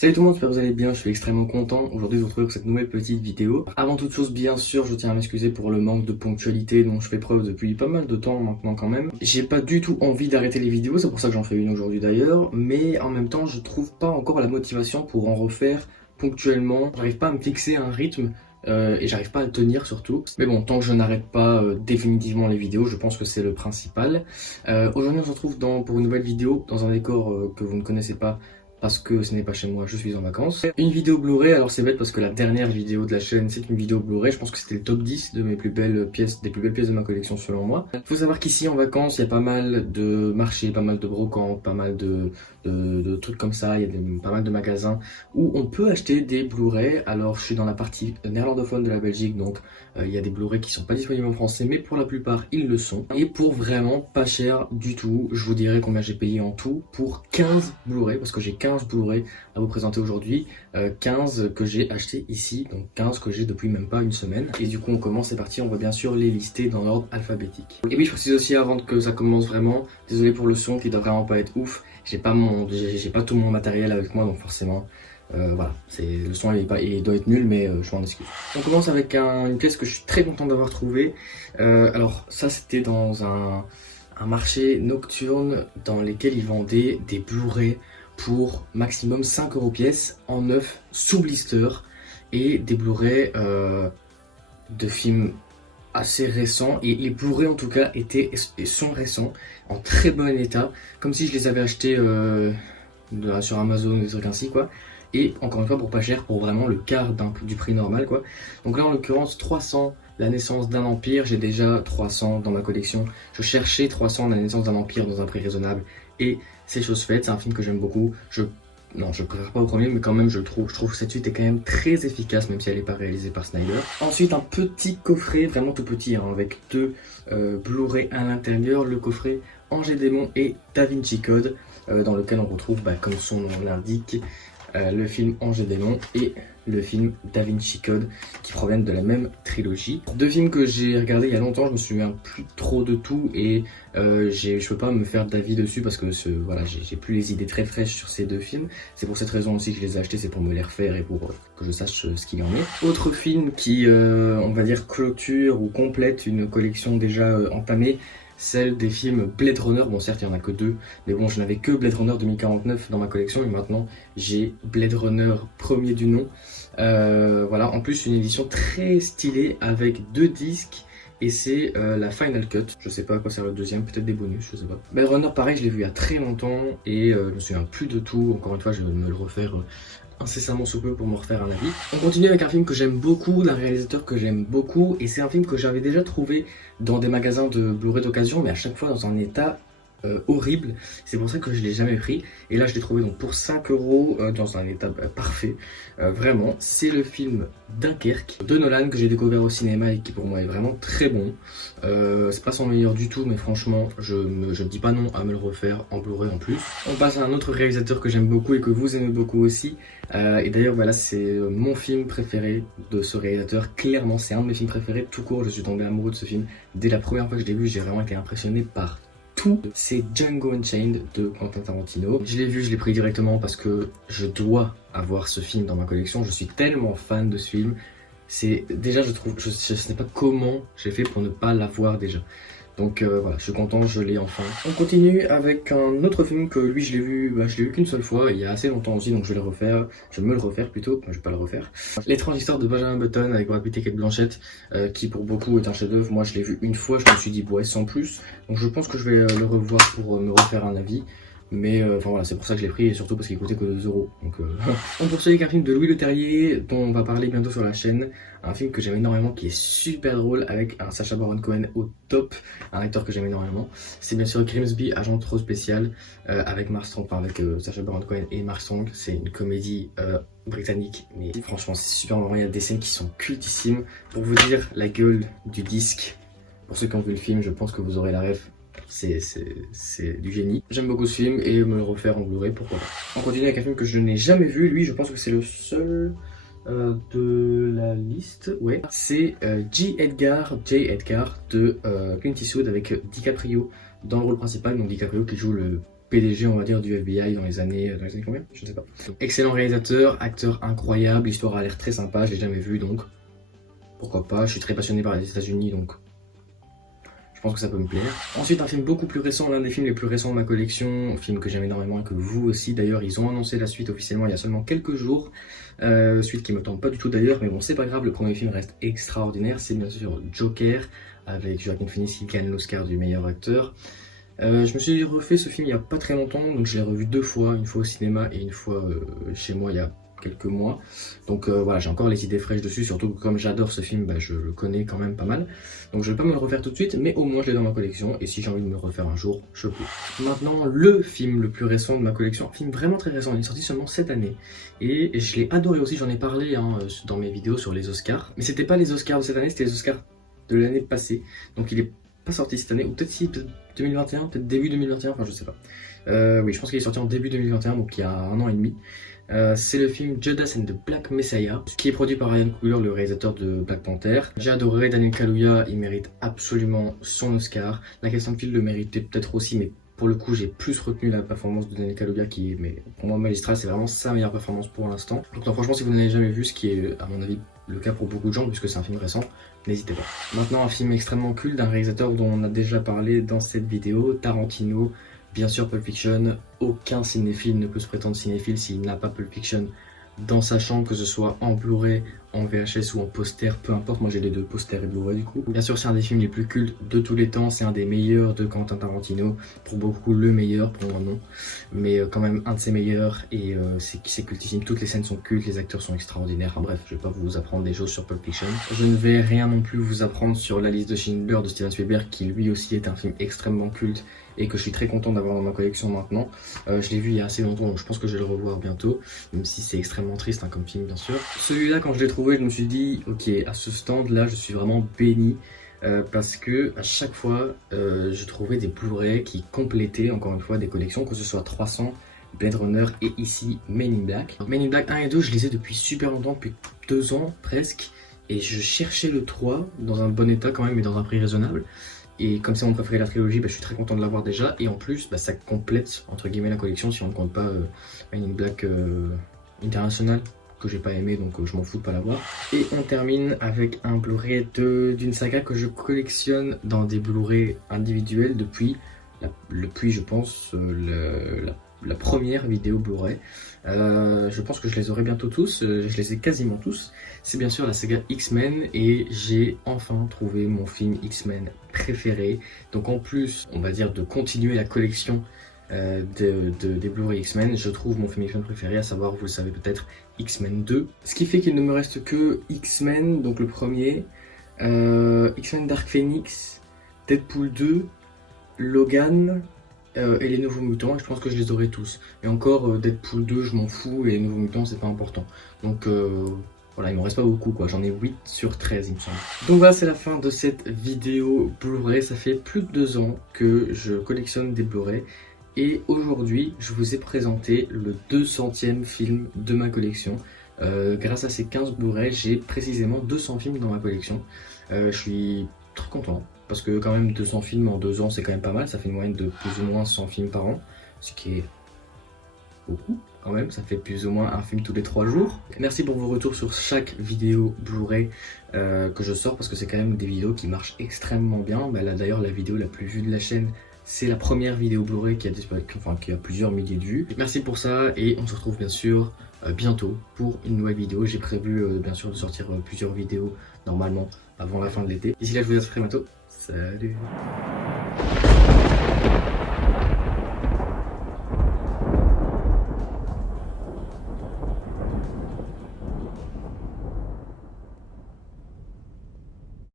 Salut tout le monde, j'espère que vous allez bien, je suis extrêmement content aujourd'hui de vous retrouver pour cette nouvelle petite vidéo. Avant toute chose, bien sûr, je tiens à m'excuser pour le manque de ponctualité dont je fais preuve depuis pas mal de temps maintenant quand même. J'ai pas du tout envie d'arrêter les vidéos, c'est pour ça que j'en fais une aujourd'hui d'ailleurs, mais en même temps, je trouve pas encore la motivation pour en refaire ponctuellement. J'arrive pas à me fixer un rythme. Et j'arrive pas à le tenir surtout. Mais bon, tant que je n'arrête pas définitivement les vidéos, je pense que c'est le principal. Aujourd'hui on se retrouve pour une nouvelle vidéo dans un décor que vous ne connaissez pas parce que ce n'est pas chez moi, je suis en vacances. Une vidéo Blu-ray, alors c'est bête parce que la dernière vidéo de la chaîne c'est une vidéo Blu-ray, je pense que c'était le top 10 de mes plus belles pièces, des plus belles pièces de ma collection selon moi. Faut savoir qu'ici en vacances, il y a pas mal de marchés, pas mal de brocantes, pas mal de trucs comme ça, il y a pas mal de magasins où on peut acheter des Blu-ray. Alors je suis dans la partie néerlandophone de la Belgique, donc il y a des Blu-ray qui sont pas disponibles en français, mais pour la plupart ils le sont. Et pour vraiment pas cher du tout, je vous dirai combien j'ai payé en tout pour 15 Blu-ray, parce que j'ai 15 Blu-ray à vous présenter aujourd'hui, 15 que j'ai acheté ici, donc 15 que j'ai depuis même pas une semaine. Et du coup on commence, c'est parti, on va bien sûr les lister dans l'ordre alphabétique. Et oui, je précise aussi avant que ça commence vraiment, désolé pour le son qui doit vraiment pas être ouf, j'ai pas tout mon matériel avec moi, donc forcément voilà, le son il doit être nul, mais je m'en excuse. On commence avec une pièce que je suis très content d'avoir trouvée. Alors ça c'était dans un marché nocturne dans lequel ils vendaient des Blu-ray pour maximum 5 € pièce en neuf sous blister, et des Blu-ray de films assez récents, et les Blu-ray en tout cas sont récents, en très bon état, comme si je les avais achetés sur Amazon, des trucs ainsi quoi. Et encore une fois pour pas cher, pour vraiment le quart du prix normal quoi. Donc là en l'occurrence 300, la naissance d'un empire, j'ai déjà 300 dans ma collection. Je cherchais 300, la naissance d'un empire dans un prix raisonnable, et c'est chose faite. C'est un film que j'aime beaucoup. Non, je préfère pas au premier, mais quand même je trouve que cette suite est quand même très efficace, même si elle n'est pas réalisée par Snyder. Ensuite un petit coffret, vraiment tout petit, hein, avec deux Blu-ray à l'intérieur, le coffret Ange et Démon et Da Vinci Code, dans lequel on retrouve, comme son nom l'indique, le film Ange et Démon et le film Da Vinci Code, qui proviennent de la même trilogie. Deux films que j'ai regardés il y a longtemps, je me souviens plus trop de tout, et je peux pas me faire d'avis dessus parce que voilà, j'ai plus les idées très fraîches sur ces deux films. C'est pour cette raison aussi que je les ai achetés, c'est pour me les refaire et pour que je sache ce qu'il en est. Autre film qui, on va dire, clôture ou complète une collection déjà entamée, celle des films Blade Runner. Bon certes il n'y en a que deux, mais bon je n'avais que Blade Runner 2049 dans ma collection, et maintenant j'ai Blade Runner premier du nom. Voilà, en plus une édition très stylée avec deux disques, et c'est la Final Cut. Je sais pas à quoi sert le deuxième, peut-être des bonus, je sais pas. Blade Runner pareil, je l'ai vu il y a très longtemps, et je me souviens plus de tout. Encore une fois je vais me le refaire incessamment sous peu pour me refaire un avis. On continue avec un film que j'aime beaucoup, d'un réalisateur que j'aime beaucoup, et c'est un film que j'avais déjà trouvé dans des magasins de Blu-ray d'occasion, mais à chaque fois dans un état horrible. C'est pour ça que je l'ai jamais pris, et là je l'ai trouvé donc pour 5 € dans un état parfait. Vraiment, c'est le film Dunkerque de Nolan, que j'ai découvert au cinéma et qui pour moi est vraiment très bon. C'est pas son meilleur du tout, mais franchement je ne dis pas non à me le refaire en Blu-ray en plus. On passe à un autre réalisateur que j'aime beaucoup et que vous aimez beaucoup aussi, et d'ailleurs voilà, c'est mon film préféré de ce réalisateur. Clairement c'est un de mes films préférés tout court, je suis tombé amoureux de ce film dès la première fois que je l'ai vu. J'ai vraiment été impressionné par tout. C'est Django Unchained de Quentin Tarantino. Je l'ai vu, je l'ai pris directement parce que je dois avoir ce film dans ma collection. Je suis tellement fan de ce film. C'est déjà, je sais pas comment j'ai fait pour ne pas l'avoir déjà. Donc voilà, je suis content, je l'ai enfin. On continue avec un autre film que lui je l'ai vu qu'une seule fois, il y a assez longtemps aussi, donc je vais me le refaire plutôt, je vais pas le refaire. L'étrange histoire de Benjamin Button avec Brad Pitt et Cate Blanchett, qui pour beaucoup est un chef-d'œuvre. Moi je l'ai vu une fois, je me suis dit ouais, sans plus, donc je pense que je vais le revoir pour me refaire un avis. Mais enfin voilà, c'est pour ça que je l'ai pris, et surtout parce qu'il coûtait que 2 €. Donc on poursuit avec un film de Louis Leterrier dont on va parler bientôt sur la chaîne. Un film que j'aime énormément, qui est super drôle, avec un Sacha Baron Cohen au top, un acteur que j'aime énormément. C'est bien sûr Grimsby, agent trop spécial, avec Mark Strong, enfin avec Sacha Baron Cohen et Mark Strong. C'est une comédie britannique, mais franchement c'est super marrant. Il y a des scènes qui sont cultissimes. Pour vous dire la gueule du disque, pour ceux qui ont vu le film, je pense que vous aurez la ref. C'est du génie. J'aime beaucoup ce film, et me le refaire en Blu-ray, pourquoi pas. On continue avec un film que je n'ai jamais vu. Lui, je pense que c'est le seul de la liste. Ouais, c'est J. Edgar de Clint Eastwood, avec DiCaprio dans le rôle principal. Donc DiCaprio qui joue le PDG, on va dire, du FBI dans les années combien? Je ne sais pas. Excellent réalisateur, acteur incroyable, l'histoire a l'air très sympa, je l'ai jamais vu donc pourquoi pas. Je suis très passionné par les États-Unis donc je pense que ça peut me plaire. Ensuite, un film beaucoup plus récent, l'un des films les plus récents de ma collection, un film que j'aime énormément et que vous aussi d'ailleurs. Ils ont annoncé la suite officiellement il y a seulement quelques jours. Suite qui me tente pas du tout d'ailleurs, mais bon, c'est pas grave, le premier film reste extraordinaire. C'est bien sûr Joker, avec Joaquin Phoenix qui gagne l'Oscar du meilleur acteur. Je me suis refait ce film il y a pas très longtemps, donc je l'ai revu 2 fois, une fois au cinéma et une fois chez moi il y a quelques mois. Donc voilà, j'ai encore les idées fraîches dessus, surtout que comme j'adore ce film, je le connais quand même pas mal. Donc je vais pas me le refaire tout de suite, mais au moins je l'ai dans ma collection, et si j'ai envie de me le refaire un jour, je peux. Maintenant, le film le plus récent de ma collection, un film vraiment très récent, il est sorti seulement cette année, et je l'ai adoré aussi, j'en ai parlé dans mes vidéos sur les Oscars. Mais c'était pas les Oscars de cette année, c'était les Oscars de l'année passée, donc il est pas sorti cette année, ou peut-être si, peut-être 2021, peut-être début 2021, enfin je sais pas. Oui, je pense qu'il est sorti en début 2021, donc il y a 1 an et demi. C'est le film Judas and the Black Messiah, qui est produit par Ryan Coogler, le réalisateur de Black Panther. J'ai adoré Daniel Kaluuya, il mérite absolument son Oscar. La Kristen Field le méritait peut-être aussi, mais pour le coup j'ai plus retenu la performance de Daniel Kaluuya qui est, mais pour moi, magistral, c'est vraiment sa meilleure performance pour l'instant. Donc non, franchement, si vous ne l'avez jamais vu, ce qui est à mon avis le cas pour beaucoup de gens puisque c'est un film récent, n'hésitez pas. Maintenant, un film extrêmement culte d'un réalisateur dont on a déjà parlé dans cette vidéo, Tarantino. Bien sûr, Pulp Fiction, aucun cinéphile ne peut se prétendre cinéphile s'il n'a pas Pulp Fiction dans sa chambre, que ce soit en Blu-ray, en VHS ou en poster, peu importe. Moi j'ai les deux, posters et Blu-ray du coup. Bien sûr, c'est un des films les plus cultes de tous les temps, c'est un des meilleurs de Quentin Tarantino, pour beaucoup le meilleur, pour moi non, mais quand même un de ses meilleurs, et c'est cultissime, toutes les scènes sont cultes, les acteurs sont extraordinaires. Enfin, bref, je vais pas vous apprendre des choses sur Pulp Fiction. Je ne vais rien non plus vous apprendre sur La Liste de Schindler de Steven Spielberg, qui lui aussi est un film extrêmement culte et que je suis très content d'avoir dans ma collection maintenant. Je l'ai vu il y a assez longtemps, donc je pense que je vais le revoir bientôt, même si c'est extrêmement triste comme film bien sûr. Celui-là, quand je l'ai trouvé, je me suis dit, ok, à ce stand là, je suis vraiment béni, parce que à chaque fois, je trouvais des Blu-ray qui complétaient encore une fois des collections, que ce soit 300, Blade Runner et ici Men in Black. Men in Black 1 et 2, je les ai depuis super longtemps, depuis 2 ans presque, et je cherchais le 3 dans un bon état quand même, mais dans un prix raisonnable. Et comme c'est mon préféré de la trilogie, je suis très content de l'avoir déjà. Et en plus, ça complète entre guillemets la collection si on ne compte pas Men in Black International, que j'ai pas aimé, donc je m'en fous de pas l'avoir. Et on termine avec un Blu-ray d'une saga que je collectionne dans des Blu-ray individuels depuis je pense la première vidéo Blu-ray. Je pense que je les aurai bientôt tous, je les ai quasiment tous. C'est bien sûr la saga X-Men, et j'ai enfin trouvé mon film X-Men préféré. Donc en plus, on va dire, de continuer la collection des Blu-ray X-Men, je trouve mon film X-Men préféré, à savoir, vous le savez peut-être, X-Men 2. Ce qui fait qu'il ne me reste que X-Men, donc le premier, X-Men Dark Phoenix, Deadpool 2, Logan, et les Nouveaux Mutants, et je pense que je les aurai tous. Et encore, Deadpool 2, je m'en fous, et les Nouveaux Mutants, c'est pas important. Donc voilà, il m'en reste pas beaucoup quoi, j'en ai 8 sur 13 il me semble. Donc voilà, c'est la fin de cette vidéo Blu-ray. Ça fait plus de 2 ans que je collectionne des Blu-ray, et aujourd'hui, je vous ai présenté le 200e film de ma collection. Grâce à ces 15 Blu-ray, j'ai précisément 200 films dans ma collection. Je suis très content, parce que quand même 200 films en 2 ans, c'est quand même pas mal. Ça fait une moyenne de plus ou moins 100 films par an, ce qui est beaucoup quand même, ça fait plus ou moins un film tous les 3 jours. Merci pour vos retours sur chaque vidéo Blu-ray que je sors, parce que c'est quand même des vidéos qui marchent extrêmement bien. Là d'ailleurs, la vidéo la plus vue de la chaîne, c'est la première vidéo Blu-ray qui a plusieurs milliers de vues. Merci pour ça, et on se retrouve bien sûr bientôt pour une nouvelle vidéo. J'ai prévu bien sûr de sortir plusieurs vidéos normalement avant la fin de l'été. D'ici là, je vous dis à très bientôt. Salut.